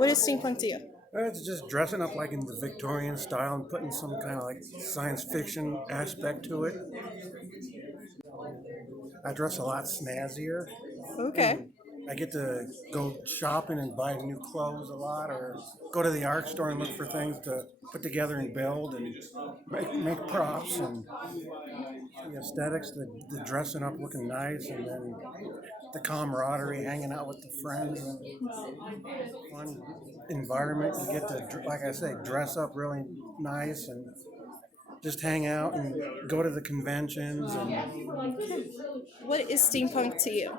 What is steampunk to you? It's just dressing up like in the Victorian style and putting some kind of like science fiction aspect to it. I dress a lot snazzier. Okay. And I get to go shopping and buy new clothes a lot, or go to the art store and look for things to put together and build and make props and the aesthetics, the dressing up looking nice, and then the camaraderie, hanging out with the friends, and fun environment. You get to, like I say, dress up really nice and just hang out and go to the conventions and What is steampunk to you?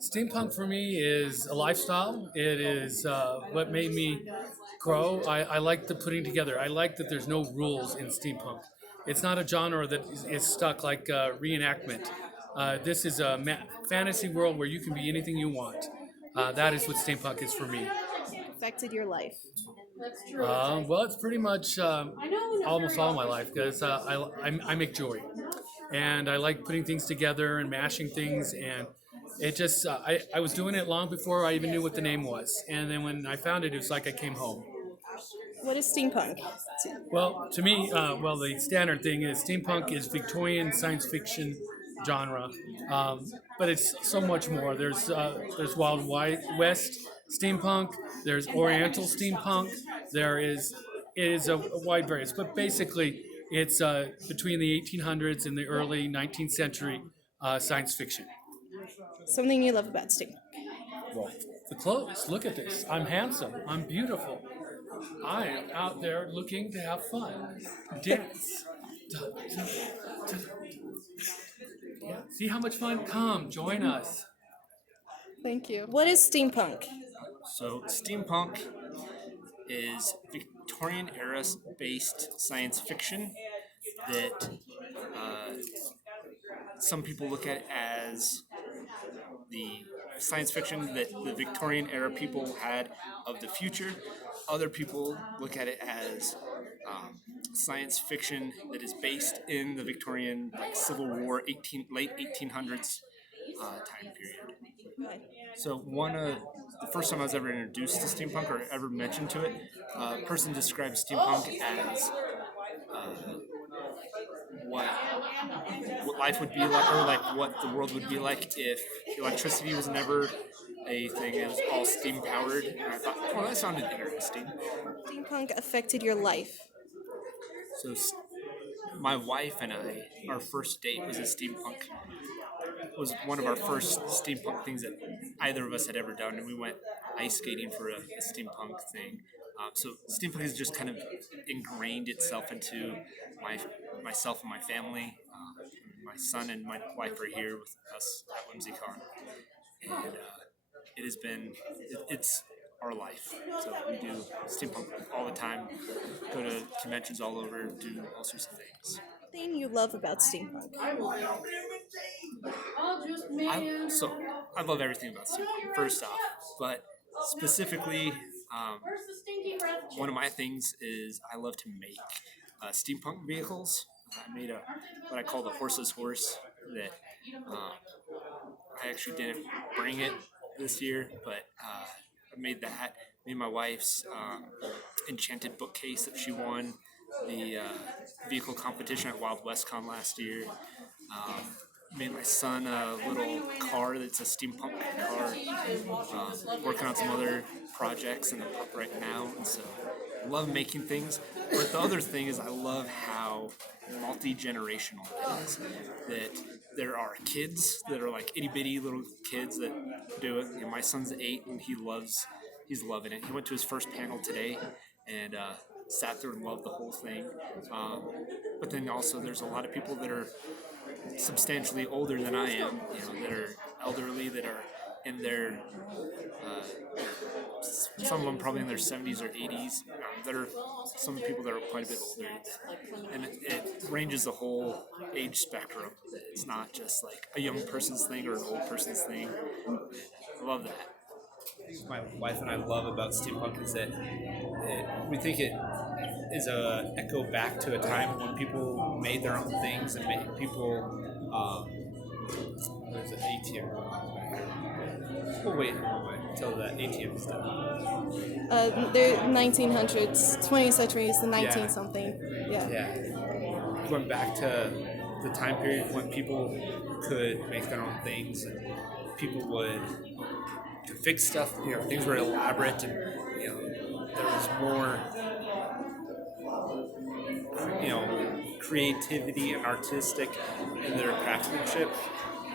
Steampunk for me is a lifestyle. It is what made me grow. I like the putting together. I like that there's no rules in steampunk. It's not a genre that is stuck like reenactment. This is a fantasy world where you can be anything you want. That is what steampunk is for me. Affected your life? Well, it's pretty much almost all my life because I make jewelry, and I like putting things together and mashing things, and it just I was doing it long before I even knew what the name was, and then when I found it, it was like I came home. What is steampunk? Well, to me, the standard thing is steampunk is Victorian science fiction genre, but it's so much more. There's Wild West steampunk. There's Oriental steampunk. There is it is a wide variety, but basically it's between the 1800s and the early 19th century science fiction. Something you love about steampunk? Well, the clothes. Look at this. I'm handsome. I'm beautiful. I am out there looking to have fun. Dance. Yeah. See how much fun? Come, join us. Thank you. What is steampunk? So, steampunk is Victorian era based science fiction that some people look at as the science fiction that the Victorian era people had of the future. Other people look at it as science fiction that is based in the Victorian Civil War late 1800s time period. So one of the first time I was ever introduced to steampunk or ever mentioned to it, a person described steampunk as what life would be like, or like what the world would be like if electricity was never a thing. It was all steam powered, and I thought, oh, that sounded interesting. Steampunk affected your life? So my wife and I, our first date was a steampunk. It was one of our first steampunk things that either of us had ever done, and we went ice skating for a steampunk thing. So steampunk has just kind of ingrained itself into myself and my family. My son and my wife are here with us at WhimsyCon, and it's our life. So we do steampunk all the time, go to conventions all over, do all sorts of things. Thing you love about steampunk? I love everything about steampunk, first off, but specifically, one of my things is I love to make steampunk vehicles. I made what I call the horseless horse that I actually didn't bring it this year, but I made that. Made my wife's enchanted bookcase that she won the vehicle competition at Wild West Con last year. Made my son a little car that's a steampunk car. Working on some other projects in the pup right now, and so I love making things. But the other thing is I love how multi-generational it is. That there are kids that are like itty bitty little kids that do it. My son's 8 and he's loving it. He went to his first panel today and sat there and loved the whole thing. But then also there's a lot of people that are substantially older than I am, that are elderly, that are in their some of them probably in their 70s or 80s. That are some people that are quite a bit older, and it ranges the whole age spectrum. It's not just like a young person's thing or an old person's thing. I love that. My wife and I love about steampunk is that we think it is a echo back to a time when people made their own things and made people. There's an ATM. We'll wait until the ATM is done. The 1900s, 20th century is the 19 Yeah. something. Yeah. Yeah. Going back to the time period when people could make their own things and people would fix stuff, things were elaborate and, there was more, creativity and artistic in their craftsmanship.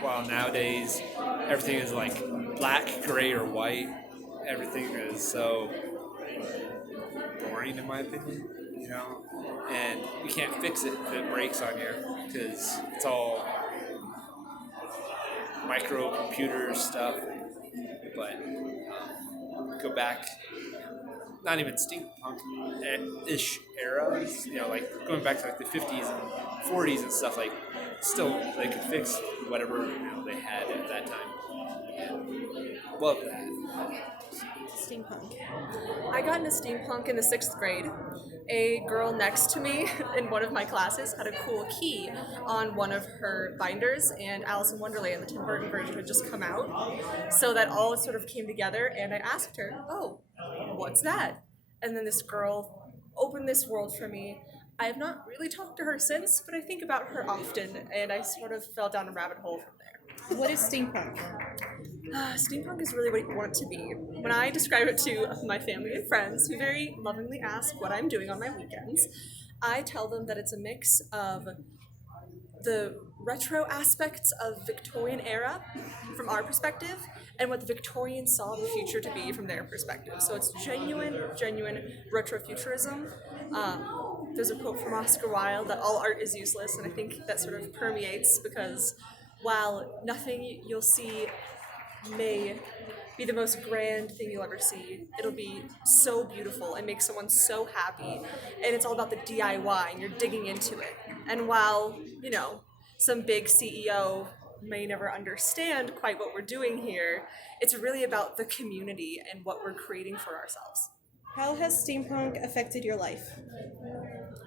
While nowadays, everything is like black, gray, or white. Everything is so boring, in my opinion, and you can't fix it if it breaks on you because it's all microcomputer stuff. But go back, not even steampunk ish eras, like going back to like the 50s and 40s and stuff, like still they could fix whatever they had at that time. Love that. Steampunk. I got into steampunk in the 6th grade. A girl next to me in one of my classes had a cool key on one of her binders, and Alice in Wonderland, the Tim Burton version, had just come out. So that all sort of came together, and I asked her, "Oh, what's that?" And then this girl opened this world for me. I have not really talked to her since, but I think about her often, and I sort of fell down a rabbit hole from there. What is steampunk? Steampunk is really what you want it to be. When I describe it to my family and friends, who very lovingly ask what I'm doing on my weekends, I tell them that it's a mix of the retro aspects of Victorian era from our perspective and what the Victorians saw the future to be from their perspective. So it's genuine retrofuturism. There's a quote from Oscar Wilde that all art is useless, and I think that sort of permeates because while nothing you'll see may be the most grand thing you'll ever see, it'll be so beautiful and make someone so happy, and it's all about the DIY and you're digging into it. And while, some big CEO may never understand quite what we're doing here, it's really about the community and what we're creating for ourselves. How has steampunk affected your life?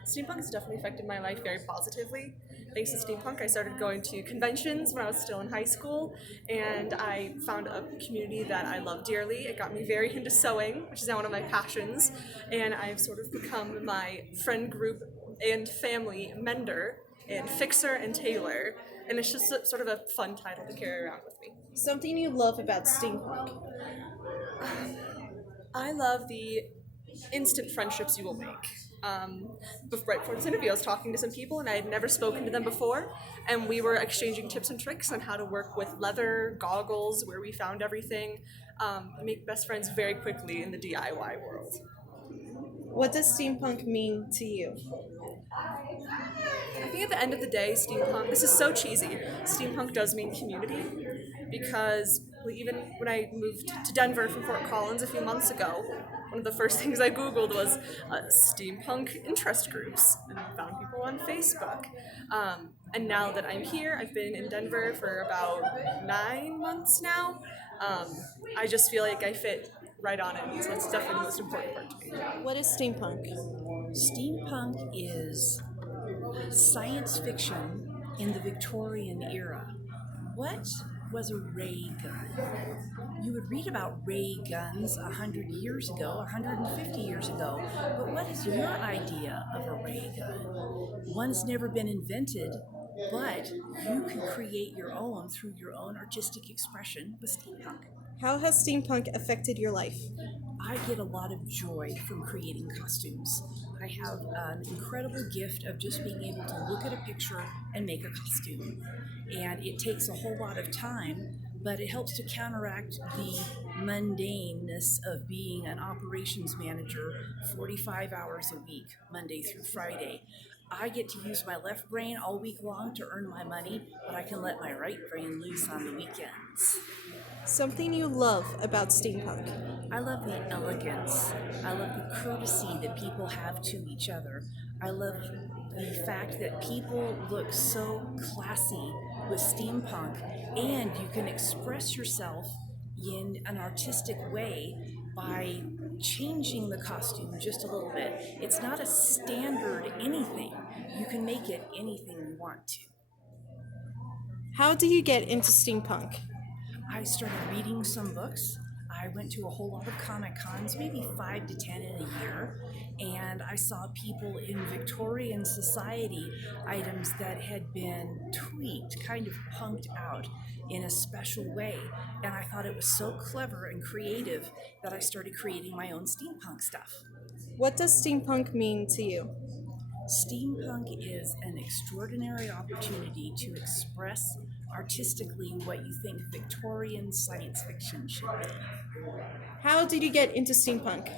Steampunk has definitely affected my life very positively. Thanks to steampunk, I started going to conventions when I was still in high school, and I found a community that I love dearly. It got me very into sewing, which is now one of my passions, and I've sort of become my friend group and family mender and fixer and tailor, and it's just sort of a fun title to carry around with me. Something you love about steampunk? I love the instant friendships you will make. Right before this interview, I was talking to some people and I had never spoken to them before, and we were exchanging tips and tricks on how to work with leather, goggles, where we found everything, make best friends very quickly in the DIY world. What does steampunk mean to you? I think at the end of the day, steampunk, this is so cheesy, steampunk does mean community, because even when I moved to Denver from Fort Collins a few months ago, one of the first things I Googled was steampunk interest groups, and I found people on Facebook. And now that I'm here, I've been in Denver for about 9 months now, I just feel like I fit right on it, so that's definitely the most important part to me. What is steampunk? Steampunk is science fiction in the Victorian era. What was a ray gun? You would read about ray guns 100 years ago, 150 years ago, but what is your idea of a ray gun? One's never been invented, but you can create your own through your own artistic expression with steampunk. How has steampunk affected your life? I get a lot of joy from creating costumes. I have an incredible gift of just being able to look at a picture and make a costume. And it takes a whole lot of time, but it helps to counteract the mundaneness of being an operations manager 45 hours a week, Monday through Friday. I get to use my left brain all week long to earn my money, but I can let my right brain loose on the weekends. Something you love about steampunk? I love the elegance. I love the courtesy that people have to each other. I love the fact that people look so classy with steampunk, and you can express yourself in an artistic way by changing the costume just a little bit. It's not a standard anything. You can make it anything you want to. How do you get into steampunk? I started reading some books. I went to a whole lot of Comic Cons, maybe 5 to 10 in a year, and I saw people in Victorian society items that had been tweaked, kind of punked out in a special way. And I thought it was so clever and creative that I started creating my own steampunk stuff. What does steampunk mean to you? Steampunk is an extraordinary opportunity to express artistically what you think Victorian science fiction should be. How did you get into steampunk?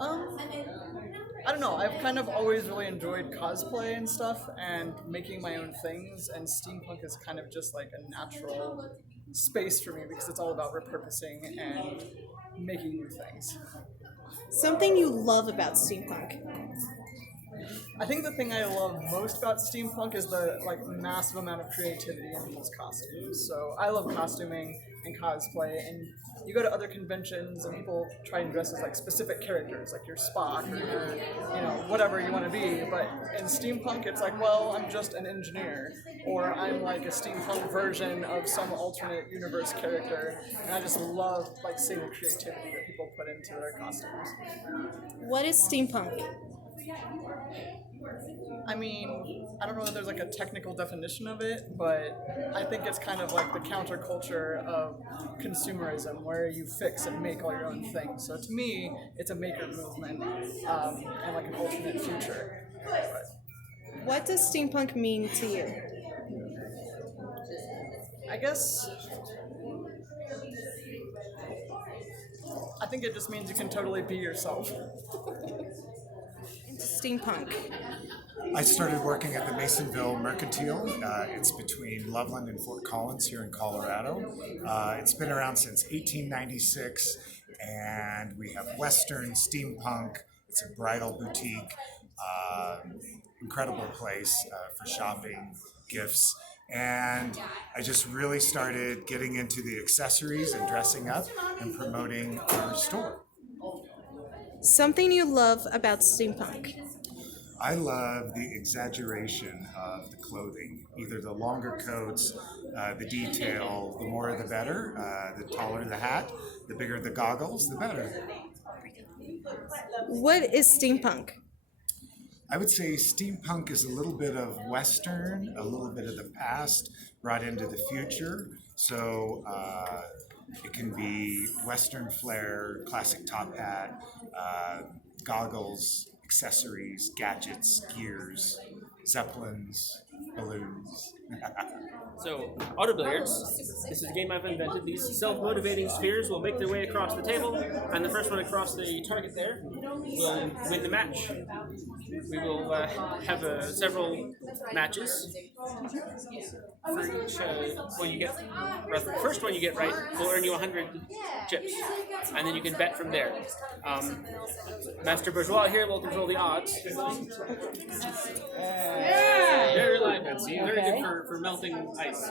I don't know. I've kind of always really enjoyed cosplay and stuff and making my own things, and steampunk is kind of just like a natural space for me because it's all about repurposing and making new things. Something you love about steampunk? I think the thing I love most about steampunk is the massive amount of creativity in these costumes. So I love costuming and cosplay, and you go to other conventions and people try and dress as like specific characters, like your Spock or your, whatever you want to be. But in steampunk, it's like, well, I'm just an engineer, or I'm like a steampunk version of some alternate universe character, and I just love seeing the creativity that people put into their costumes. What is steampunk? I mean, I don't know that there's a technical definition of it, but I think it's kind of like the counterculture of consumerism, where you fix and make all your own things. So to me, it's a maker movement and an alternate future. But What does steampunk mean to you? I guess I think it just means you can totally be yourself. Into steampunk. I started working at the Masonville Mercantile. It's between Loveland and Fort Collins here in Colorado. It's been around since 1896, and we have Western steampunk. It's a bridal boutique, incredible place for shopping, gifts, and I just really started getting into the accessories and dressing up and promoting our store. Something you love about steampunk? I love the exaggeration of the clothing, either the longer coats, the detail, the more the better, the taller the hat, the bigger the goggles, the better. What is steampunk? I would say steampunk is a little bit of Western, a little bit of the past brought into the future. So it can be Western flair, classic top hat, goggles, accessories, gadgets, gears, zeppelins, balloons. So, auto billiards. This is a game I've invented. These self-motivating spheres will make their way across the table, and the first one across the target there will win the match. We will have several matches. For each one you get, the first one you get right will earn you 100 chips, and then you can bet from there. Master Bourgeois here will control the odds. Very reliable, very good for melting ice.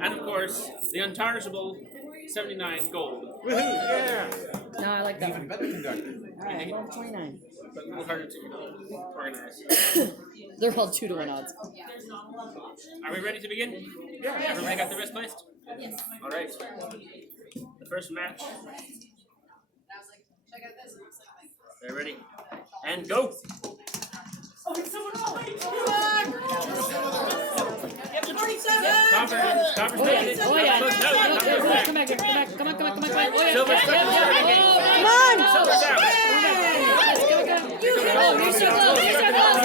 And of course, the untarnishable 79 gold. No, I like that one. Better conductor. All right, well, 29. But a little harder to organize. They're all 2-to-1 odds. Are we ready to begin? Yeah. Everybody got their wrist placed? Yes. All right. The first match. They're ready. And go! Copper staying it. Oh, yeah. No, Come back here. Come on. Oh, yeah. Silver's Come on! Silver's out. Oh, you're so close. You're so close.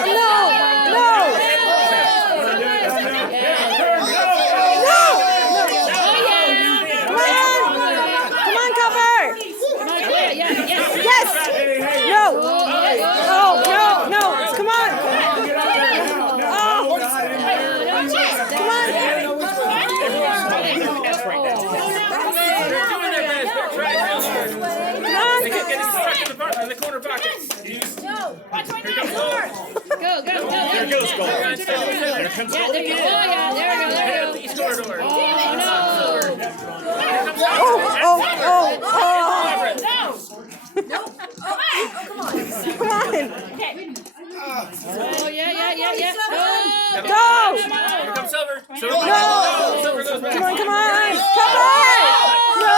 Come on, Copper! Yes! No! Oh, no! Come on! Come on! They're doing their best. They're trying real hard. They keep getting stuck in the corner pocket. Go. There goes goal. There comes goal. There you go. There we go. East corridor. Oh, no. Come on! Oh, yeah. Go! Here comes Silver. No! Silver goes back. Come on! Copper! No!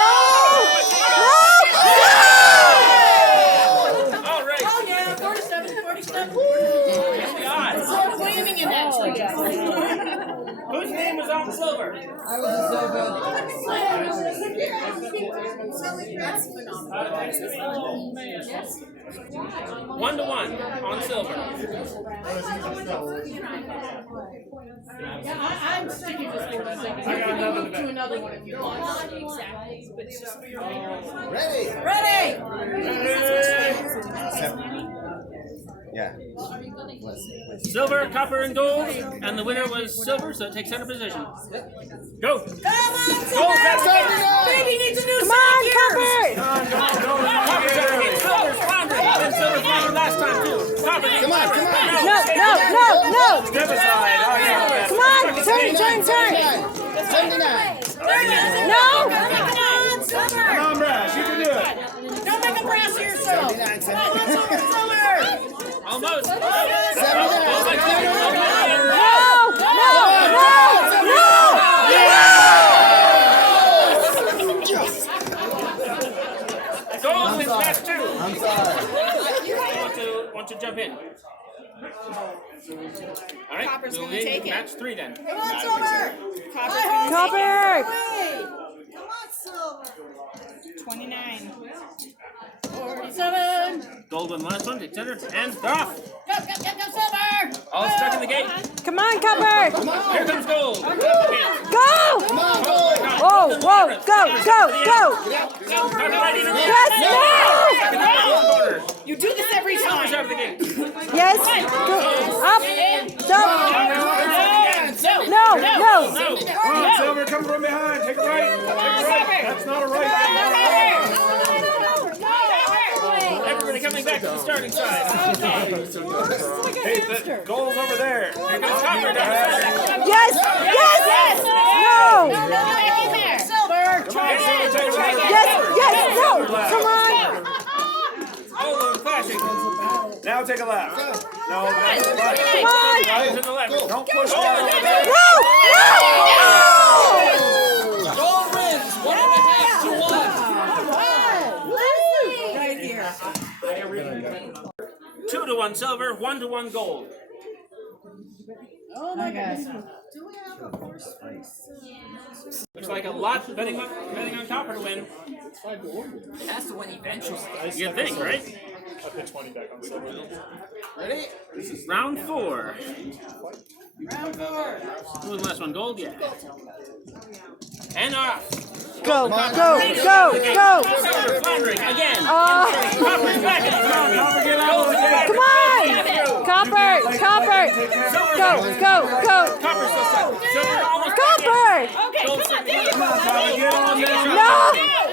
silver. I was so good. 1-1 on silver. I'm sticking with 4 seconds. I got another to another one if you want. Not exactly, but it's just Ready? ready. Yeah. Silver, copper, and gold, and the winner was silver, so it takes center position. Go! Come on, Silver! Baby needs a new Come on, Copper! Copper's out of the game. Silver's floundering. And silver floundered last time, too. Copper, Come on, come on. No. Step aside. Oh, yeah. Come on, turn. 79. No. Come on, Silver. Come on, Brass, you can do it. Don't make a brass of yourself. 79. Come on, Silver. Almost. 79. Gold wins match 2. I'm sorry. Want to jump in? All right. Copper's we'll gonna leave take it. match 3 then. Come on, Silver. Copper! Come on, Silver. 29. 47. Gold win the last one. Take center. And they're off. Go, Silver. All stuck in the gate. Come on, Copper! Here comes gold. Go! Come on, go. Whoa, go! Yes, No! You do this every Silver's time. out of the gate. no! Yes, go, up, down. No. Come on, Silver, come from behind. Take a right. That's not a right. Everybody coming back to the starting side. Hey, the goal's over there. Here comes Copper down the side. Yes, no. Silver. Come on, Silver, take a right. Yes, no. Come on. Oh, the flashing. Now take a left. No, that's right. Come on. Right to the left. Don't push down. No. Gold wins. 1.5 to 1. 2-1 silver, 1-1 gold. Oh my God. Looks like a lot betting on Copper to win. That's the one eventually. You think, right? I put 20 back on silver. Ready? Round 4. Round 4. Who was the last one? Gold? Yeah. And off. Go. Silver floundering again. Copper's back in the tournament. Come on. Copper. Go. Copper's still stuck. Silver almost Copper. Okay, come on, there you go. No.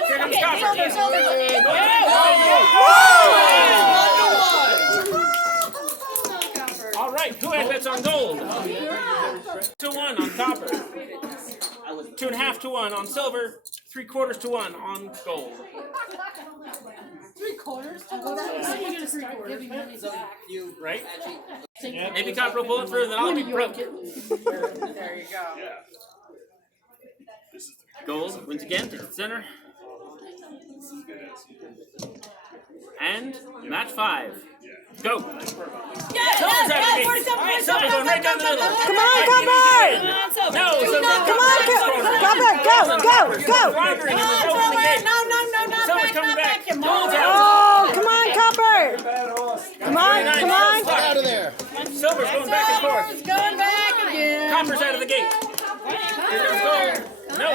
Here comes Copper. All right, who had bets on gold? 2-1 on Copper. 2.5 to 1 on silver. 3/4 to 1 on gold. 3/4? How do you get a 3/4? Give me money back. Right? Maybe Copper will pull it through, then I'll be broke. There you go. Gold wins again, to the center. And match 5. Go. Yes, Silver's out of the gate. Silver going right down the middle. Come on, Copper. No, Silver. Come on, Copper. Go. Floundering in the middle of the gate. No, Silver's coming back. Gold's out. Oh, come on, Copper. Come on. Get out of there. Silver's going back and forth. It's going back again. Copper's out of the gate. Here comes gold. No.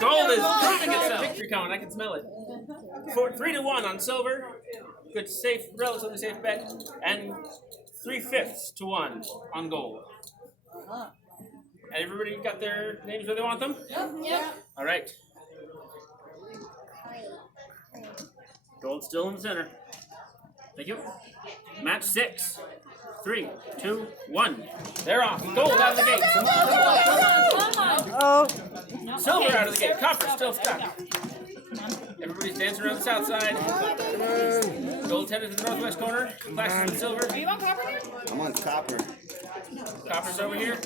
Gold is proving itself. Victory coming, I can smell it. 3-1 on silver. Good, safe, relatively safe bet. And 3/5 to 1 on gold. Everybody got their names where they want them? Yep. All right. Gold still in the center. Thank you. Match 6. 3, 2, 1. They're off. Gold out of the gate. Oh. Silver out of the gate. Copper still stuck. Everybody's dancing around the south side. Gold headed to the northwest corner. Flashes with silver. Are you on Copper here? I'm on copper. Copper's over here.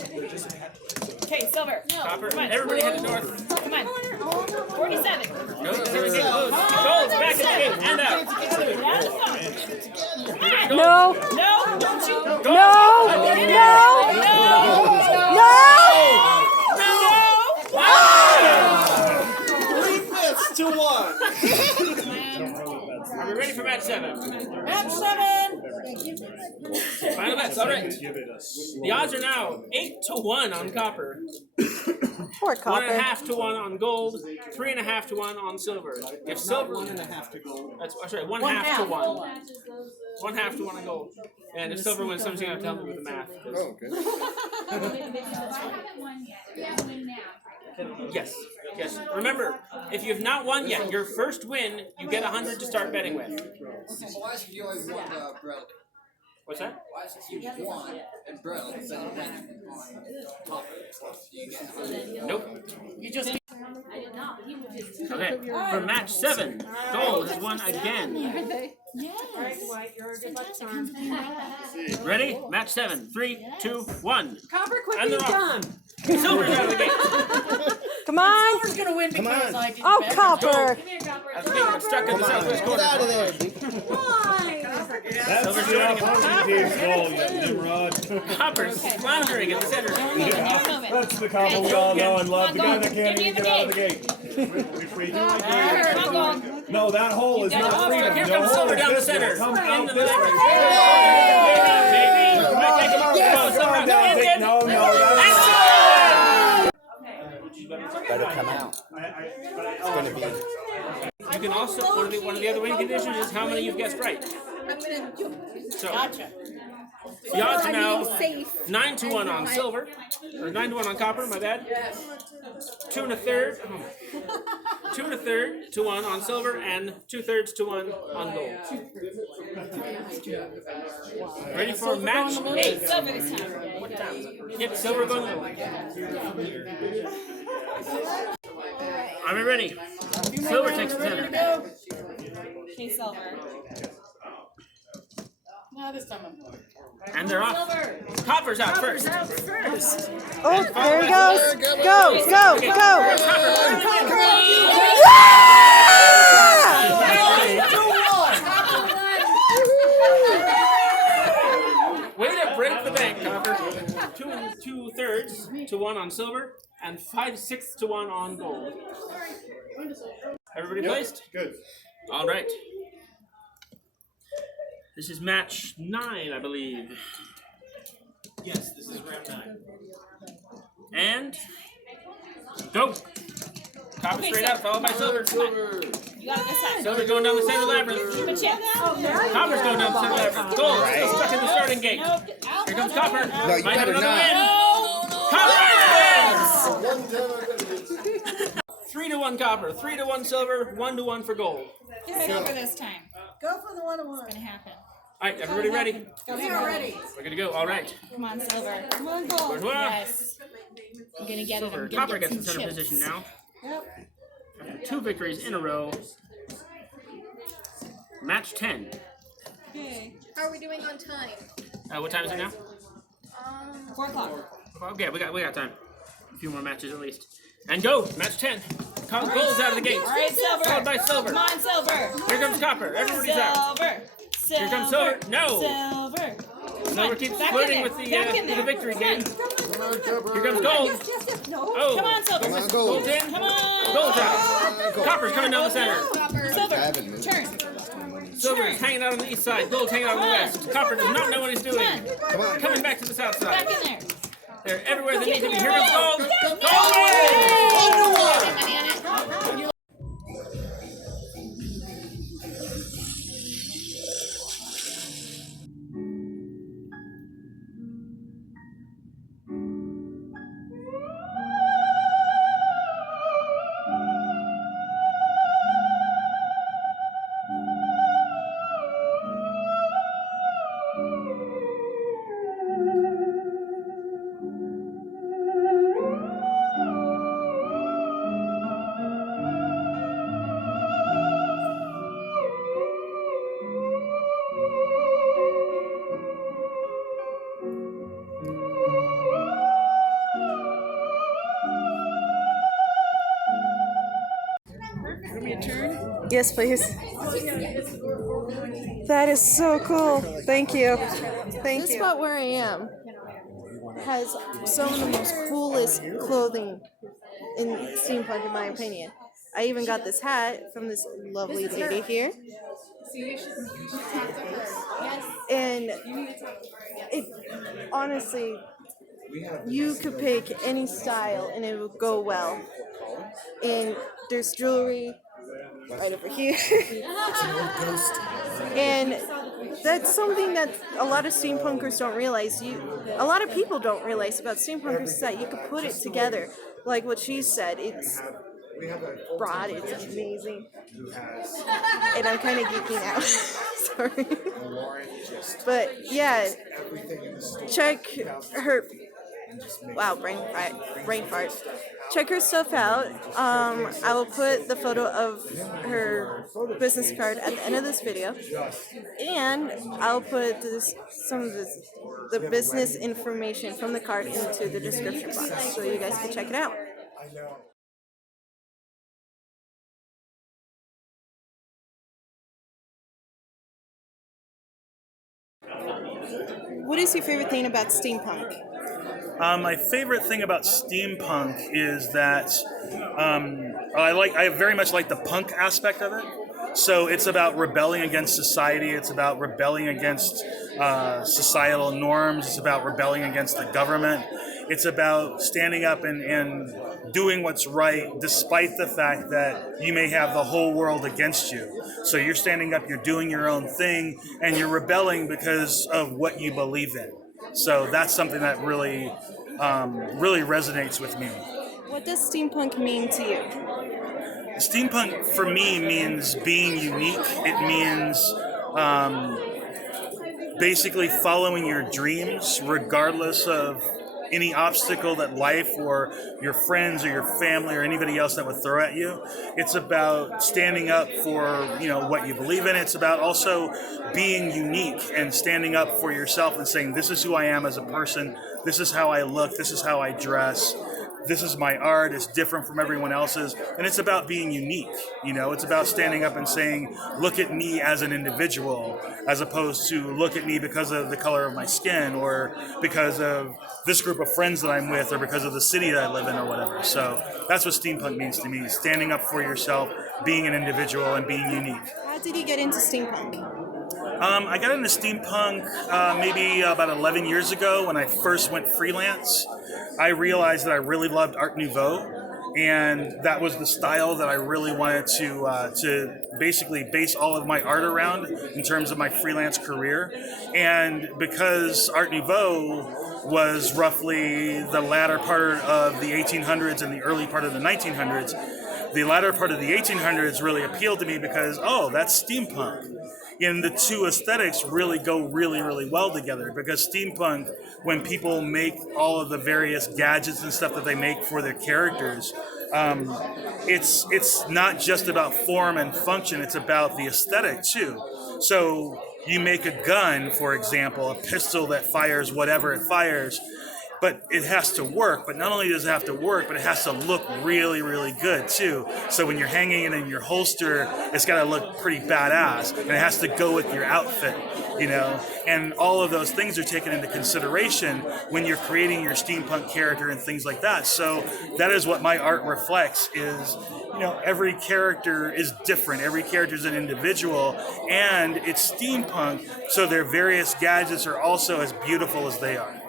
Okay, silver. Copper. Come on. Everybody head to north. Come on. 47. No, everything close. Gold's back at the gate. Hand out. No. No, don't you? No. No. To 1. Are we ready for match 7? Match 7. Final bets. All right. The odds are now 8-1 on copper. Poor Copper. 1.5 to 1 on gold. 3.5 to 1 on silver. If silver, 1.5 to gold. that's sorry, 1/2 to 1. 1/2 to 1 on gold. And if silver wins, someone's gonna have to help me with the math. Oh, okay. Yes. Yes. Remember, if you have not won yet, your first win, you get 100 to start betting with. Why is you always want Brell? What's that? Why is you want and Brell instead of on top of you get Nope. You just. Okay. For match 7, gold has won again. Ready? Match 7. 3, 2, 1. Copper, And quickly they're off. done. Silver's out of the gate. Come on. Silver's gonna win because I did Oh, better. Copper. As the gate stuck in the southwest corner. Get out of there. That's Silver's the running it. opposing team's goal, you Nimrod. Copper's floundering at the center. That's the Copper we all know and love. The guy that can't even get out of the gate. We free you like that. No, that hole is not freedom. Here No comes hole Silver is down the this center. way. Come out Into the this net. way. Maybe. Might take him out. Yes. Silver No, out. In. no, that's... Better come out. It's going to be. You can also, one of the other winning conditions is how many you've guessed right. So, the odds are now 9-1 on silver, or 9-1 on copper, my bad. 2 1/3 to 1 on silver, and 2/3 to 1 on gold. Ready for match 8. Silver this time. What time is it? Yep, silver going. Are we ready? Silver takes the center. Okay, silver. No, this time I'm. And they're off. Copper's out first. Oh, there he goes. Go, go, go. Way to break the bank, Copper. 2/3 to 1 on silver, and 5/6 to 1 on gold. Everybody placed? Good. All right. This is match 9, I believe. Yes, this is round 9. And go. Copper straight out, followed by silver. You got it this time. Silver's going down the center labyrinth. Keep a chip. Copper's going down the center labyrinth. Gold still stuck in the starting gate. Nope. Here comes Copper. No, you Might have better another not. win. Copper wins! 3-1 copper, 3-1 silver, 1-1 for gold. Silver this time. Go for the 1-1. It's gonna happen. All right, everybody ready? We are ready. We're gonna go. All right. Come on, silver. Come on, gold. Bourgeois. Yes. I'm gonna get it. I'm Silver. gonna Copper get gets in some center chips. position now. Yep. After 2 victories in a row. Match 10. Okay. How are we doing on time? What time is it now? 4 o'clock. Okay, we got time. A few more matches at least. And go! Match 10. Gold's out of the gate. All right, silver. Followed by silver. Come on, silver. Here comes copper. Everybody's out. Silver. Here comes silver. No! Silver. Silver keeps Back in flirting there. with Back in the there. victory Come on. game. Here comes gold. Oh! Come on, silver. Come on, gold. Gold's in. Come on. Gold's out. Copper's coming down the center. Silver. haven't moved. Turn. Silver's hanging out on the east side. Gold's hanging out on the west. Copper does not know what he's doing. Come on. Coming back to the south side. Back in there. They're everywhere they need to be. Here comes gold. Gold wins! Yes, please. That is so cool. Thank you. Thank This you. spot where I am has some of the most coolest clothing in steampunk, in my opinion. I even got this hat from this lovely lady here. And it honestly, you could pick any style and it would go well. And there's jewelry right over here. And that's something that a lot of steampunkers don't realize. A lot of people don't realize about steampunkers is that you could put it together. Like what she said, it's broad, it's amazing. And I'm kind of geeking out. Sorry. But yeah, check her. Wow, brain fart. Check her stuff out. I will put the photo of her business card at the end of this video, and I'll put some of the business information from the card into the description box, so you guys can check it out. What is your favorite thing about steampunk? My favorite thing about steampunk is that I very much like the punk aspect of it. So it's about rebelling against society. It's about rebelling against societal norms. It's about rebelling against the government. It's about standing up and doing what's right despite the fact that you may have the whole world against you. So you're standing up, you're doing your own thing, and you're rebelling because of what you believe in. So that's something that really resonates with me. What does steampunk mean to you? Steampunk for me means being unique. It means basically following your dreams regardless of any obstacle that life or your friends or your family or anybody else that would throw at you. It's about standing up for what you believe in. It's about also being unique and standing up for yourself and saying, this is who I am as a person, this is how I look, this is how I dress, this is my art, it's different from everyone else's, and it's about being unique. It's about standing up and saying, look at me as an individual, as opposed to look at me because of the color of my skin or because of this group of friends that I'm with or because of the city that I live in or whatever. So that's what steampunk means to me, standing up for yourself, being an individual, and being unique. How did you get into steampunk? I got into steampunk maybe about 11 years ago when I first went freelance. I realized that I really loved Art Nouveau, and that was the style that I really wanted to basically base all of my art around in terms of my freelance career. And because Art Nouveau was roughly the latter part of the 1800s and the early part of the 1900s, the latter part of the 1800s really appealed to me because, that's steampunk. And the two aesthetics really go really, really well together because steampunk, when people make all of the various gadgets and stuff that they make for their characters, it's not just about form and function, it's about the aesthetic too. So you make a gun, for example, a pistol that fires whatever it fires, but it has to work. But not only does it have to work, but it has to look really, really good too. So when you're hanging it in your holster, it's got to look pretty badass, and it has to go with your outfit, And all of those things are taken into consideration when you're creating your steampunk character and things like that. So that is what my art reflects is, every character is different. Every character is an individual, and it's steampunk, so their various gadgets are also as beautiful as they are.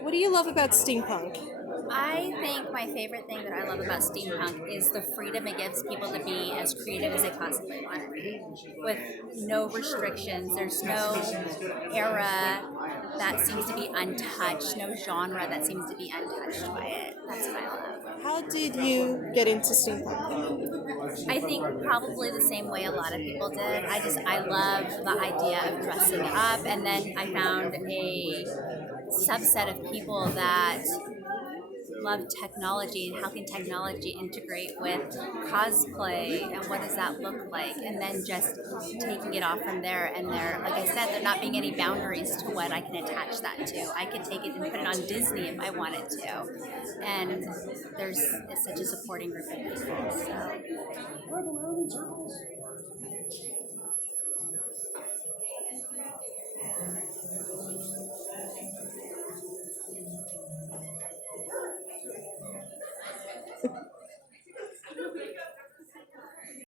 What do you love about steampunk? I think my favorite thing that I love about steampunk is the freedom it gives people to be as creative as they possibly want to be, with no restrictions. There's no era that seems to be untouched, no genre that seems to be untouched by it. That's what I love. How did you get into steampunk? I think probably the same way a lot of people did. I love the idea of dressing up, and then I found a subset of people that love technology and how can technology integrate with cosplay and what does that look like, and then just taking it off from there. And there, like I said, there not being any boundaries to what I can attach that to. I could take it and put it on Disney if I wanted to, and there's such a supporting group of people. So.